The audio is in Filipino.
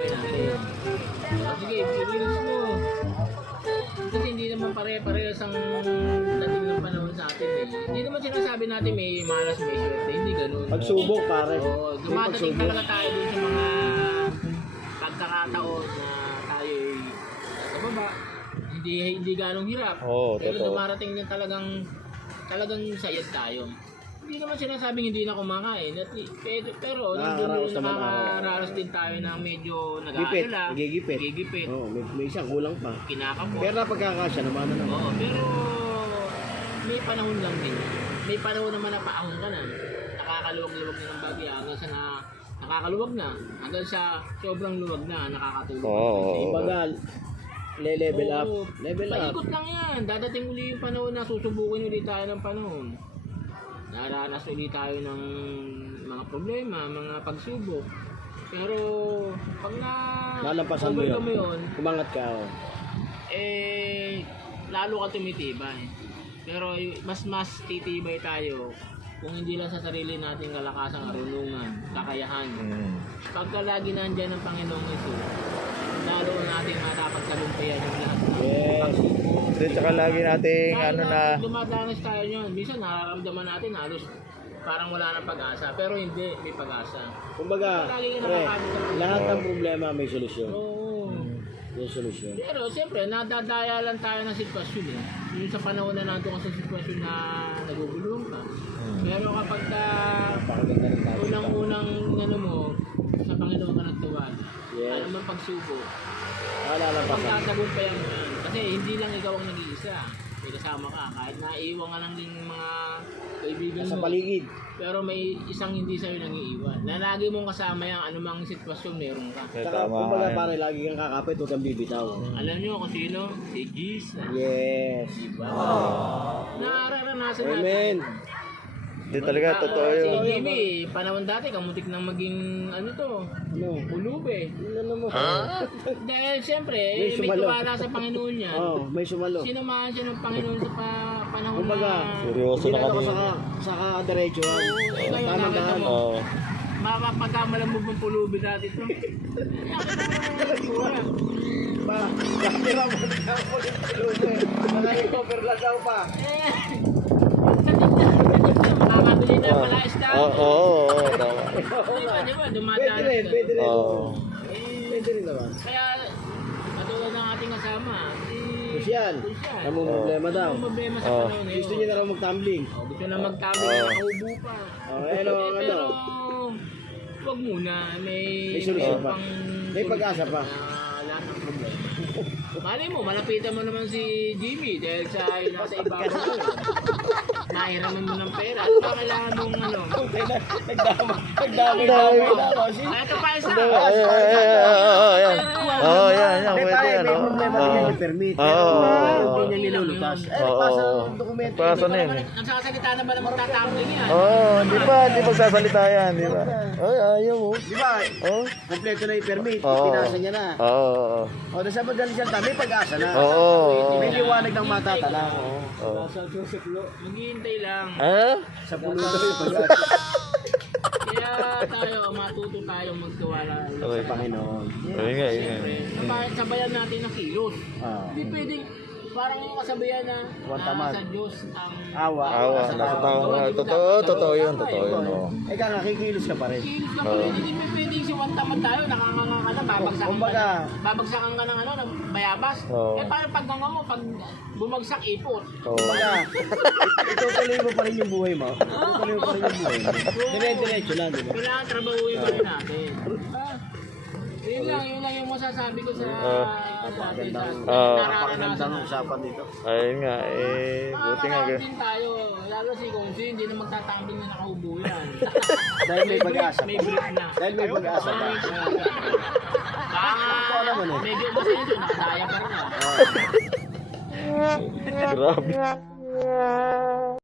natin. Sige, i-release mo. Kasi hindi naman pare-parehas ang dating ng panahon sa atin eh. Hindi naman sinasabi natin may malas, may swerte. Hindi ganun. Pagsubok pare. Oo, dumadating talaga tayo dun sa mga pagkakataon na tayo sa baba. Hindi ganong hirap. Oo, Pero totoo. dumarating din talagang sayad tayo. Hindi naman sinasabing hindi na kumakain. Pero nakakararas din tayo ng medyo Gipit, nag-aalala. gigipit. Oo, may isang kulang pa. Kinakamot. Pero napagkakasya naman na naman. Oo, pero may panahon lang din. May panahon naman na paahon ka na. Nakakaluwag-luwag na ng bagya hanggang sa nakakaluwag na. Hanggang sa sobrang luwag na nakakatulog. Oo. Kumbaga, level up. Oo, Level up. paikot lang yan. Dadating uli yung panahon na susubukin ulit tayo ng panahon. Naranas ulit tayo ng mga problema, mga pagsubok. Pero pag Lalampasan mo overcome yun. Kumangat ka. Oh. Lalo ka tumitibay. Pero mas titibay tayo kung hindi lang sa sarili nating kalakasan, karunungan, kakayahan. Pagka lagi nandyan ang Panginoong Hesus, lalo natin matapagtalumpayan yung lahat ng pagsubok. Then saka lagi nating Dumadanas tayo yun. Minsan nararamdaman natin halos parang wala nang pag-asa. Pero hindi, may pag-asa. Kumbaga, lahat ng problema may solusyon. Oo. May solusyon. Pero siyempre, nadadaya lang tayo ng sitwasyon eh. Yung sa panahon na nandun ka sa sitwasyon na nagugulong ka. Pero kapag Napakaganda ng tayo. unang-unang mo, sa Panginoon ka nagtuwag. Yes. Alam mo pagsubok. Lalampasan. Pagkatagumpayan mo yan. Kasi hindi lang ikaw ang nag-iisa. May kasama ka. Kahit naiiwan ka lang din mga kaibigan Sa mo. paligid. Pero may isang hindi sa'yo nangiiwan. Na lagi mong kasama yung anumang sitwasyon meron ka. Saka, kumbaga pare, lagi kang kakapit, huwag kang bibitaw. Alam niyo kung sino? Si Jesus. Yes. Diba? Nararanasan natin. Amen. Hindi talaga, totoo Si yun. Jimmy, panahon dati, kamutik nang maging ano to, Ano? ulube. Ano mo? Dahil siyempre, May may sumalo. tiwala sa Panginoon niya. Oo, may sumalo. Sinamahan siya ng Panginoon sa panahon Kumbaga, na seryoso na Kilala ko kami. sa kadiretsuhan. ikaw yung Tama nakita daan. mo. Oo. Mapagkamalan mo bang pulubi dati ito? Tira mo na ako yung pilume. Naka-cover lang daw pa. Makakabili na pala isda. Oo, tama. Di ba? Pwede Dumadanas rin, ka. pwede rin. Oo. Pwede rin naman. Kaya, katulad ng ating kasama, si Kusyan. Kusyan. Ano mo problema daw? Ang problema sa Oo. panahon ngayon. Gusto niya na raw mag-tumbling. Gusto na magtabing na nakaubo pa. Ano, Pero, ano? wag muna. May solusyon pa. May pag-asa pa. Lahat ng problema. Malay mo, malapitan mo naman si Jimmy dahil sa nasa ibabaw mo. Nahiraman mo ng pera. At baka kailangan mong ano. Nagdamay na ako. Ay, ito pa isa. Oo, yan, May pwede tayo, yan. may problema din yung permit. Pero hindi niya nilulutas. Pasa ang dokumento. Pasa na yun. Nagsasalita na ba na magtatambling yan? Oo, di magsasalita yan, di ba? Ay, ayaw mo. Di ba? Oo. Kompleto na yung permit. Oo. Pinasa niya na. Oo. O, nasa madaling salita, may pag-asa na. Oo. May liwanag ng mata talaga. Oo. Maghihintay lang. Ah? Sa pulo daw yung pag-asa. Kaya tayo, matuto tayong magtiwala Okay. sa Panginoon. Ayun nga, yun nga. Siyempre, sabayan natin ng kilos. Ah. Hindi pwedeng parang yung kasabayan na Tamad. sa Diyos ang Awa. Awa, nasa tao. Totoo yun, totoo yun. Oo. Eka nga, kikilos ka pa rin. kilos ka pala. Hindi pwedeng si Juan tamad tayo, nakanganga ka na, babagsakan ka ng ano, ng bayabas. Oo. Eh parang pagnganga mo, pag bumagsak ipot. Oo. Kumbaga, itutuloy mo pa rin yung buhay mo. Itutuloy mo pa rin yung buhay mo. Dire-diretso lang, di ba? Kailangan trabahuin pa rin natin. Yun lang yung masasabi ko sa natin sa Napakagandang usapan dito. Ayun nga, buti nga. Nakakarating din tayo, lalo si Kongsi, hindi na magtatambing na nakaubo yan. Dahil may pag-asa. May brief na. Dahil may pag-asa pa. Baka naman eh. medyo masenso, nakadaya pa rin yan. Grabe.